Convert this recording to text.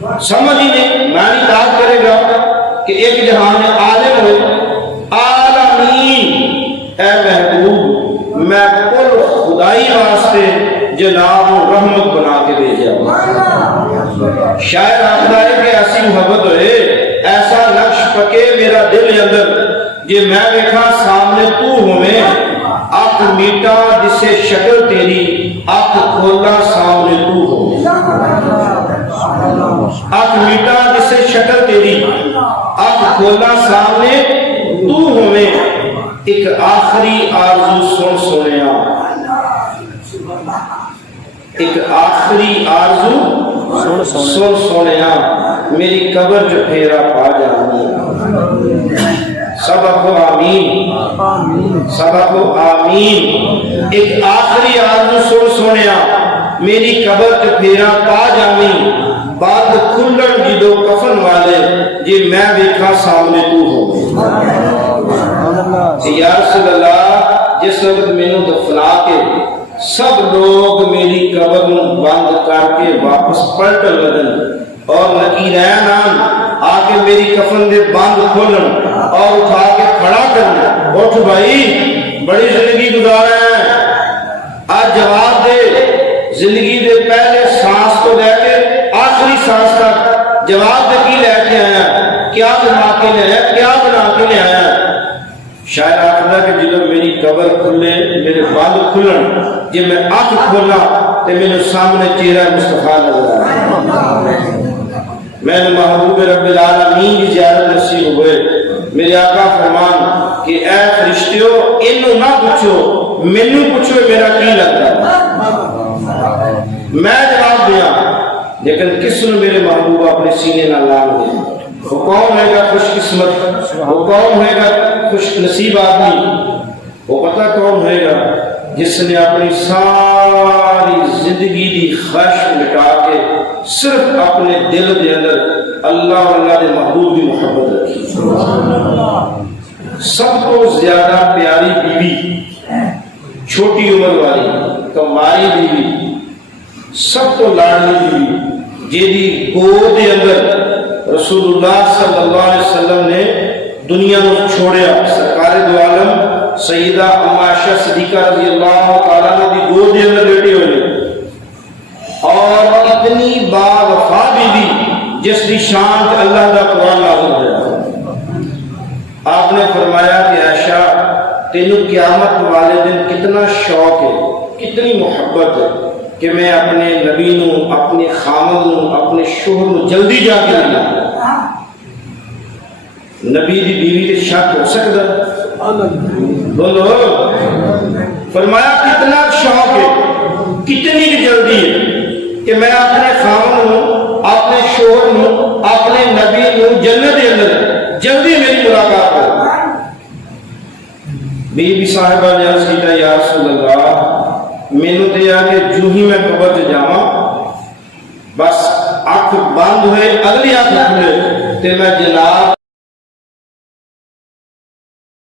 سمجھ ہی نہیں معنی داد کرے گا کہ ایک جہان عالم ہوئے عالمین اے محبوب میں کل خدائی واسطے جناب رحمت بنا کے بھیجا شاید آخر ہے کہ ایسی محبت ہوئے ایسا نقش پکے میرا دل اندر یہ میں دیکھا سامنے تو ہوئے اک میٹا جسے شکل تیری اک کھولا سامنے تو ہو اک میٹا جسے شکل تیری اک کھولا سامنے تو ہوئے ایک آخری آرزو سن سنیا ایک آخری آرزو سن سنیا میری قبر جو پھیرا پا جانی سبق و آمین سبق و آمین ایک آخری آرزو سن سنیا میری قبر جو پھیرا پا جانی بعد کھلن جدو کفن والے جی میں دیکھا سامنے تو ہو یا رسول اللہ جس وقت میں نے دفنا کے سب لوگ میری قبر بند کر کے واپس پلٹ لگن اور نکیرین آ کے میری کفن دے بند کھولن اور اٹھا کے کھڑا کرنا اٹھ بھائی بڑی زندگی گزارا ہے آج جواب دے زندگی دے پہلے سانس کو لے کے آخری سانس تک جواب دے کی لے کے آیا کیا بنا کے لے آیا کیا بنا کے لے آیا شاید آخر کہ جب میری قبر کھلے میرے بال کھلن جب میں آنکھ کھولا تو میرے سامنے چہرہ مصطفیٰ نظر آیا میں نے محبوب رب العالمین کی زیارت نصیب ہوئے میرے آقا فرمان کہ اے فرشتیو انہوں نہ پوچھو مینوں پوچھو میرا کی لگتا ہے میں جواب دیا لیکن کس نے میرے محبوب اپنے سینے نہ لان دے وہ کون ہے گا خوش قسمت وہ کون ہے گا خوش نصیب آدمی وہ پتہ کون ہے گا جس نے اپنی ساری زندگی دی خواہش مٹا کے صرف اپنے دل دے اندر اللہ اور اللہ دے محبوب کی محبت رکھی سب کو زیادہ پیاری بیوی چھوٹی عمر والی کماری بیوی سب کو لاڈلی بیوی جیدی گود دے اندر رسول اللہ صلی اللہ علیہ وسلم نے دنیا کو چھوڑیا سرکار دو عالم سیدہ ام عائشہ صدیقہ رضی اللہ تعالیٰ نے دی گود دے اندر لیٹی ہوئی اور اتنی با وفا بیوی جس دی شان کہ اللہ دا قرآن نازل ہوا آپ نے فرمایا کہ عائشہ تینوں قیامت والے دن کتنا شوق ہے کتنی محبت ہے کہ میں اپنے نبی نوں اپنے خامد نوں اپنے شوہر نوں جلدی جا کے لیا نبی دی بیوی تے شک ہو سکتا بولو فرمایا کتنا شوق ہے کتنی جلدی ہے کہ میں اپنے خامد نوں اپنے شوہر نوں اپنے نبی نوں جنت دے اندر جلدی میری ملاقات ہو بی بی صاحبہ نے عرض کیا یا رسول اللہ مینوں تے آ کے جو ہی میں قبر تے جاواں بس آنکھ بند ہوئے اگلی آنکھ کھلے تے میں جناب